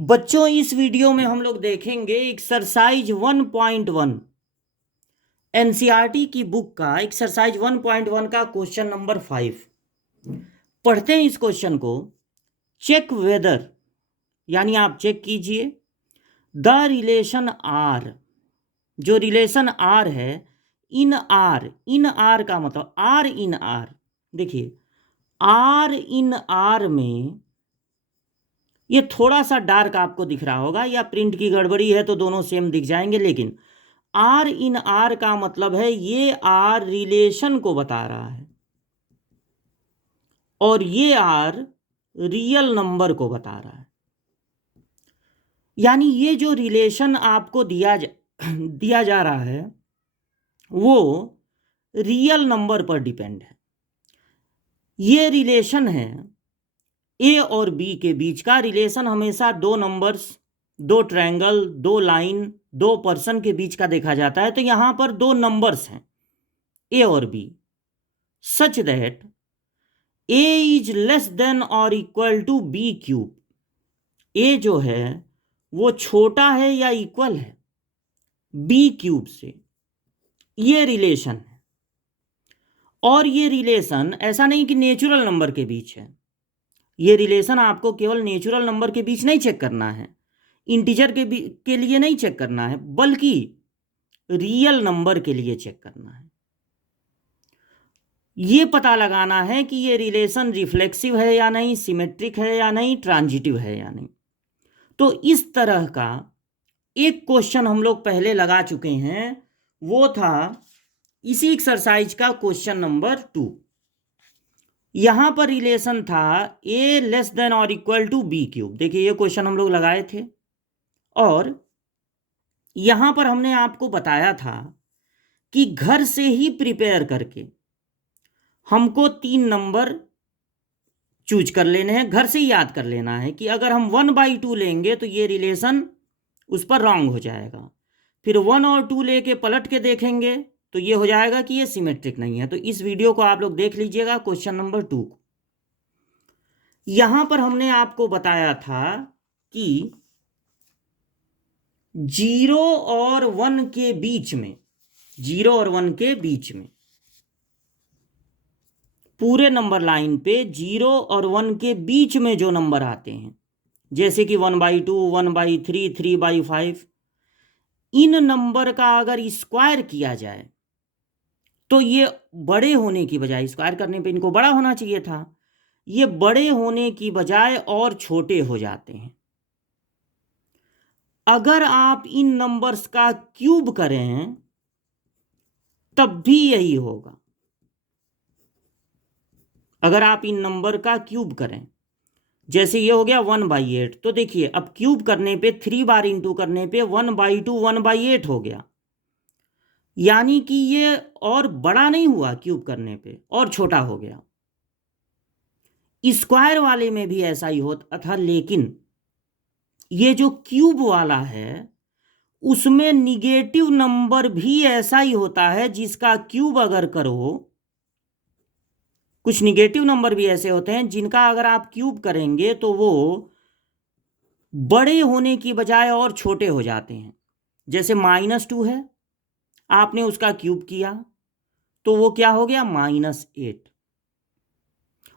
बच्चों, इस वीडियो में हम लोग देखेंगे एक्सरसाइज 1.1 एनसीईआरटी की बुक का एक्सरसाइज 1.1 का क्वेश्चन नंबर 5। पढ़ते हैं इस क्वेश्चन को। चेक वेदर, यानी आप चेक कीजिए द रिलेशन आर, जो रिलेशन आर है, इन आर का मतलब आर इन आर। देखिए आर इन आर में ये थोड़ा सा डार्क आपको दिख रहा होगा, या प्रिंट की गड़बड़ी है तो दोनों सेम दिख जाएंगे, लेकिन आर इन आर का मतलब है ये आर रिलेशन को बता रहा है और ये आर रियल नंबर को बता रहा है। यानी ये जो रिलेशन आपको दिया जा रहा है वो रियल नंबर पर डिपेंड है। ये रिलेशन है ए और बी के बीच का रिलेशन। हमेशा दो नंबर्स, दो ट्रायंगल, दो लाइन, दो पर्सन के बीच का देखा जाता है। तो यहां पर दो नंबर्स हैं ए और B, such that A is less than or equal to B cube. A जो है वो छोटा है या इक्वल है बी क्यूब से। ये रिलेशन है, और ये रिलेशन ऐसा नहीं कि नेचुरल नंबर के बीच है। ये रिलेशन आपको केवल नेचुरल नंबर के बीच नहीं चेक करना है, इंटीजर के लिए नहीं चेक करना है, बल्कि रियल नंबर के लिए चेक करना है। ये पता लगाना है कि ये रिलेशन रिफ्लेक्सिव है या नहीं, सिमेट्रिक है या नहीं, ट्रांजिटिव है या नहीं। तो इस तरह का एक क्वेश्चन हम लोग पहले लगा चुके हैं, वो था इसी एक्सरसाइज का क्वेश्चन नंबर 2। यहां पर रिलेशन था ए less than or equal to B cube. देखिए ये क्वेश्चन हम लोग लगाए थे, और यहां पर हमने आपको बताया था कि घर से ही प्रिपेयर करके हमको 3 नंबर चूज कर लेने हैं। घर से ही याद कर लेना है कि अगर हम 1/2 लेंगे तो ये रिलेशन उस पर रॉन्ग हो जाएगा। फिर 1 और 2 लेके पलट के देखेंगे तो ये हो जाएगा कि ये सिमेट्रिक नहीं है। तो इस वीडियो को आप लोग देख लीजिएगा, क्वेश्चन नंबर 2 को। यहां पर हमने आपको बताया था कि 0 और 1 के बीच में, 0 और 1 के बीच में पूरे नंबर लाइन पे 0 और 1 के बीच में जो नंबर आते हैं, जैसे कि 1/2, 1/3, 3/5, इन नंबर का अगर स्क्वायर किया जाए तो ये बड़े होने की बजाय, स्क्वायर करने पे इनको बड़ा होना चाहिए था, ये बड़े होने की बजाय और छोटे हो जाते हैं। अगर आप इन नंबर्स का क्यूब करें तब भी यही होगा। अगर आप इन नंबर का क्यूब करें, जैसे ये हो गया 1/8, तो देखिए अब क्यूब करने पे 3 बार इंटू करने पे 1/2 1/8 हो गया। यानी कि ये और बड़ा नहीं हुआ, क्यूब करने पे और छोटा हो गया। स्क्वायर वाले में भी ऐसा ही होता था, लेकिन ये जो क्यूब वाला है उसमें निगेटिव नंबर भी ऐसा ही होता है, जिसका क्यूब अगर करो, कुछ निगेटिव नंबर भी ऐसे होते हैं जिनका अगर आप क्यूब करेंगे तो वो बड़े होने की बजाय और छोटे हो जाते हैं। जैसे -2 है, आपने उसका क्यूब किया तो वो क्या हो गया, -8।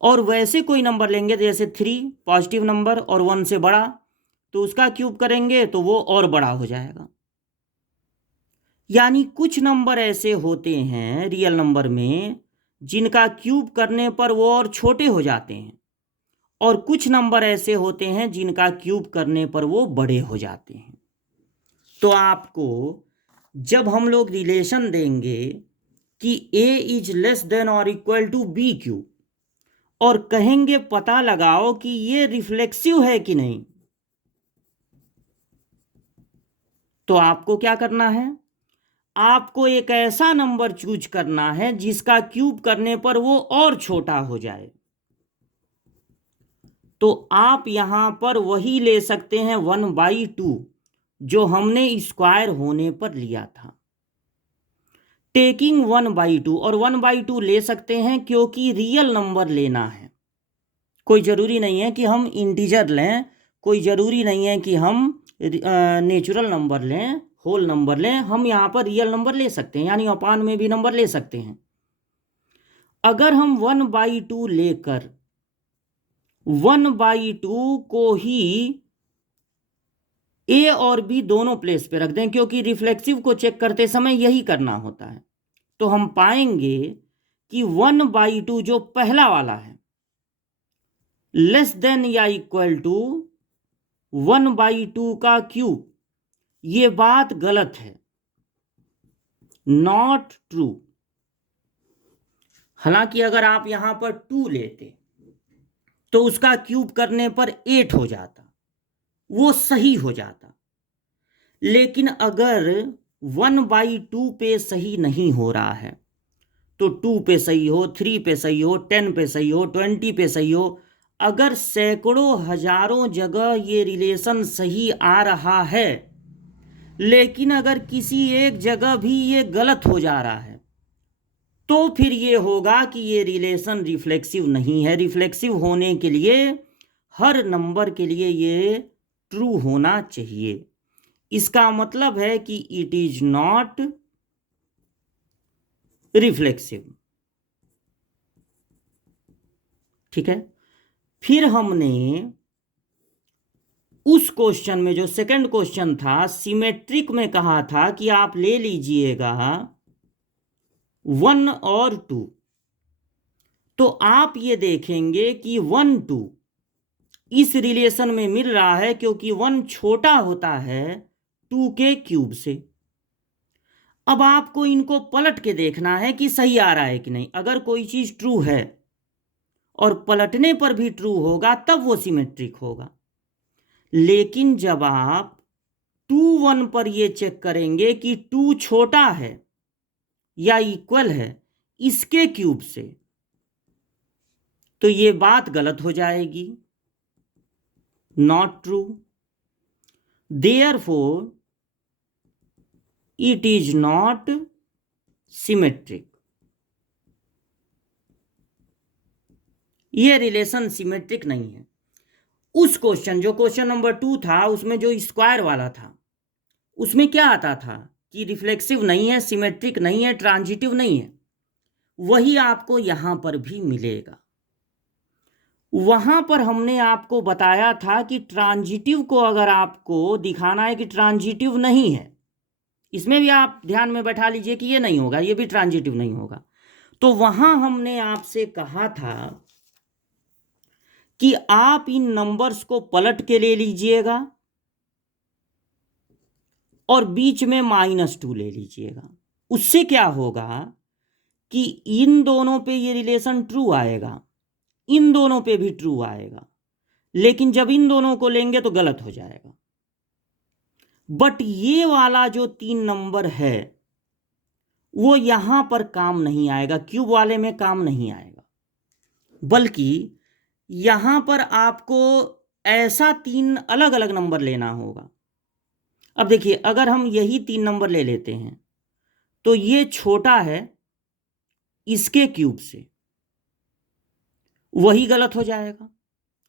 और वैसे कोई नंबर लेंगे जैसे 3 पॉजिटिव नंबर और 1 से बड़ा, तो उसका क्यूब करेंगे तो वो और बड़ा हो जाएगा। यानी कुछ नंबर ऐसे होते हैं रियल नंबर में जिनका क्यूब करने पर वो और छोटे हो जाते हैं, और कुछ नंबर ऐसे होते हैं जिनका क्यूब करने पर वो बड़े हो जाते हैं। तो आपको जब हम लोग रिलेशन देंगे कि a is less than or equal to B cube, और कहेंगे पता लगाओ कि ये रिफ्लेक्सिव है कि नहीं, तो आपको क्या करना है, आपको एक ऐसा नंबर चूज करना है जिसका क्यूब करने पर वो और छोटा हो जाए। तो आप यहां पर वही ले सकते हैं 1/2 जो हमने स्क्वायर होने पर लिया था, टेकिंग 1/2। और 1/2 ले सकते हैं क्योंकि रियल नंबर लेना है। कोई ज़रूरी नहीं है कि हम इंटीजर लें, कोई ज़रूरी नहीं है कि हम नेचुरल नंबर लें, होल नंबर लें, हम यहाँ पर रियल नंबर ले सकते हैं, यानी अपान में भी नंबर ले सकते हैं। अगर हम 1/2 लेकर 1/2 को ही ए और बी दोनों प्लेस पे रख दें, क्योंकि रिफ्लेक्सिव को चेक करते समय यही करना होता है, तो हम पाएंगे कि 1/2 जो पहला वाला है लेस देन या इक्वल टू 1/2 का क्यूब। ये बात गलत है, नॉट ट्रू। हालांकि अगर आप यहां पर 2 लेते तो उसका क्यूब करने पर 8 हो जाता, वो सही हो जाता। लेकिन अगर 1/2 पे सही नहीं हो रहा है तो 2 पे सही हो, 3 पे सही हो, 10 पे सही हो, 20 पे सही हो, अगर सैकड़ों हजारों जगह ये रिलेशन सही आ रहा है, लेकिन अगर किसी एक जगह भी ये गलत हो जा रहा है, तो फिर ये होगा कि ये रिलेशन रिफ्लेक्सिव नहीं है। रिफ्लेक्सिव होने के लिए हर नंबर के लिए ये ट्रू होना चाहिए। इसका मतलब है कि इट इज नॉट रिफ्लेक्सिव। ठीक है, फिर हमने उस क्वेश्चन में, जो सेकंड क्वेश्चन था, सिमेट्रिक में कहा था कि आप ले लीजिएगा 1 और 2। तो आप ये देखेंगे कि 1 2 इस रिलेशन में मिल रहा है, क्योंकि 1 छोटा होता है 2 के क्यूब से। अब आपको इनको पलट के देखना है कि सही आ रहा है कि नहीं। अगर कोई चीज ट्रू है और पलटने पर भी ट्रू होगा तब वो सिमेट्रिक होगा। लेकिन जब आप 2 1 पर ये चेक करेंगे कि 2 छोटा है या इक्वल है इसके क्यूब से, तो ये बात गलत हो जाएगी, not true. Therefore it is not symmetric. ये रिलेशन सिमेट्रिक नहीं है। उस क्वेश्चन, जो क्वेश्चन नंबर 2 था, उसमें जो स्क्वायर वाला था, उसमें क्या आता था कि रिफ्लेक्सिव नहीं है, सिमेट्रिक नहीं है, ट्रांजिटिव नहीं है। वही आपको यहां पर भी मिलेगा। वहां पर हमने आपको बताया था कि ट्रांजिटिव को अगर आपको दिखाना है कि ट्रांजिटिव नहीं है, इसमें भी आप ध्यान में बैठा लीजिए कि ये नहीं होगा, ये भी ट्रांजिटिव नहीं होगा, तो वहां हमने आपसे कहा था कि आप इन नंबर्स को पलट के ले लीजिएगा और बीच में -2 ले लीजिएगा। उससे क्या होगा कि इन दोनों पे ये रिलेशन ट्रू आएगा, इन दोनों पे भी ट्रू आएगा, लेकिन जब इन दोनों को लेंगे तो गलत हो जाएगा। बट ये वाला जो 3 नंबर है वो यहां पर काम नहीं आएगा, क्यूब वाले में काम नहीं आएगा, बल्कि यहां पर आपको ऐसा 3 अलग अलग नंबर लेना होगा। अब देखिए, अगर हम यही 3 नंबर ले लेते हैं तो ये छोटा है इसके क्यूब से, वही गलत हो जाएगा।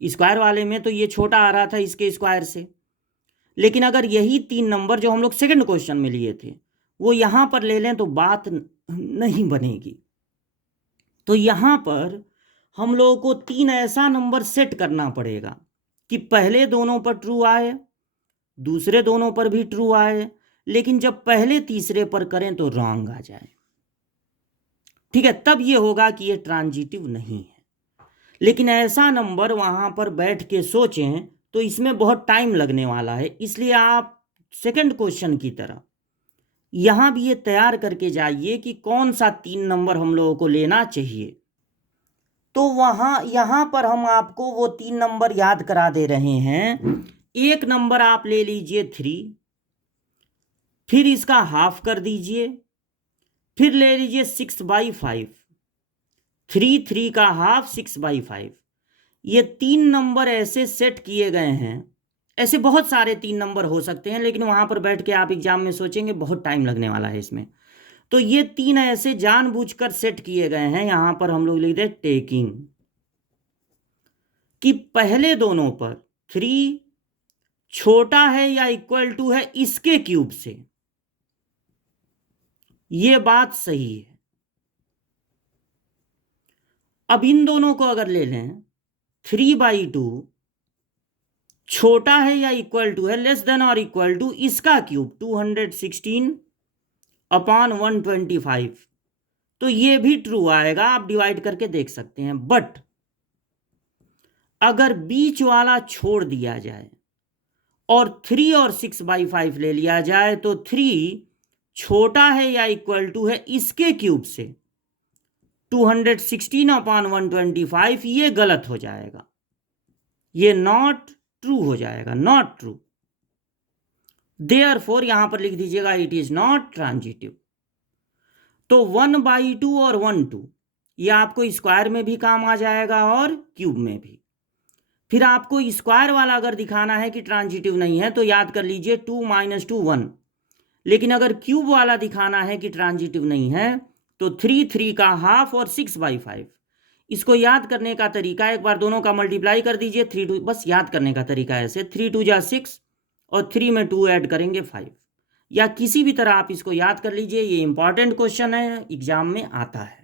स्क्वायर वाले में तो ये छोटा आ रहा था इसके स्क्वायर से, लेकिन अगर यही 3 नंबर जो हम लोग सेकंड क्वेश्चन में लिए थे वो यहां पर ले लें तो बात नहीं बनेगी। तो यहां पर हम लोगों को 3 ऐसा नंबर सेट करना पड़ेगा कि पहले दोनों पर ट्रू आए, दूसरे दोनों पर भी ट्रू आए, लेकिन जब पहले तीसरे पर करें तो रॉन्ग आ जाए। ठीक है, तब ये होगा कि ये ट्रांजिटिव नहीं है। लेकिन ऐसा नंबर वहां पर बैठ के सोचें तो इसमें बहुत टाइम लगने वाला है, इसलिए आप सेकंड क्वेश्चन की तरह यहां भी ये तैयार करके जाइए कि कौन सा 3 नंबर हम लोगों को लेना चाहिए। तो यहां पर हम आपको वो 3 नंबर याद करा दे रहे हैं। एक नंबर आप ले लीजिए 3, फिर इसका हाफ कर दीजिए, फिर ले लीजिए 6/5, 3 3 का हाफ 6/5। ये 3 नंबर ऐसे सेट किए गए हैं। ऐसे बहुत सारे 3 नंबर हो सकते हैं, लेकिन वहां पर बैठ के आप एग्जाम में सोचेंगे बहुत टाइम लगने वाला है इसमें। तो ये 3 ऐसे जानबूझकर सेट किए गए हैं, यहां पर हम लोग लिख दे टेकिंग, कि पहले दोनों पर 3 छोटा है या इक्वल टू है इसके क्यूब से, ये बात सही है। अब इन दोनों को अगर ले लें, 3/2 छोटा है या इक्वल टू है, less than or equal to इसका क्यूब 216/125, तो ये भी ट्रू आएगा, आप डिवाइड करके देख सकते हैं। बट अगर बीच वाला छोड़ दिया जाए और 3 और 6/5 ले लिया जाए, तो 3 छोटा है या इक्वल टू है इसके क्यूब से 216/125, ये गलत हो जाएगा, ये नॉट ट्रू हो जाएगा, नॉट ट्रू। देयरफॉर यहां पर लिख दीजिएगा इट इज नॉट ट्रांजिटिव। तो 1/2 और 1/2 ये आपको स्क्वायर में भी काम आ जाएगा और क्यूब में भी। फिर आपको स्क्वायर वाला अगर दिखाना है कि ट्रांजिटिव नहीं है, तो याद कर लीजिए 2 - 2 1। लेकिन अगर क्यूब वाला दिखाना है कि ट्रांजिटिव नहीं है, तो 3 3 का हाफ और 6/5। इसको याद करने का तरीका, एक बार दोनों का मल्टीप्लाई कर दीजिए, 3 2, बस याद करने का तरीका ऐसे, 3 2 जा 6 और 3 में 2 ऐड करेंगे 5, या किसी भी तरह आप इसको याद कर लीजिए। ये इंपॉर्टेंट क्वेश्चन है, एग्जाम में आता है।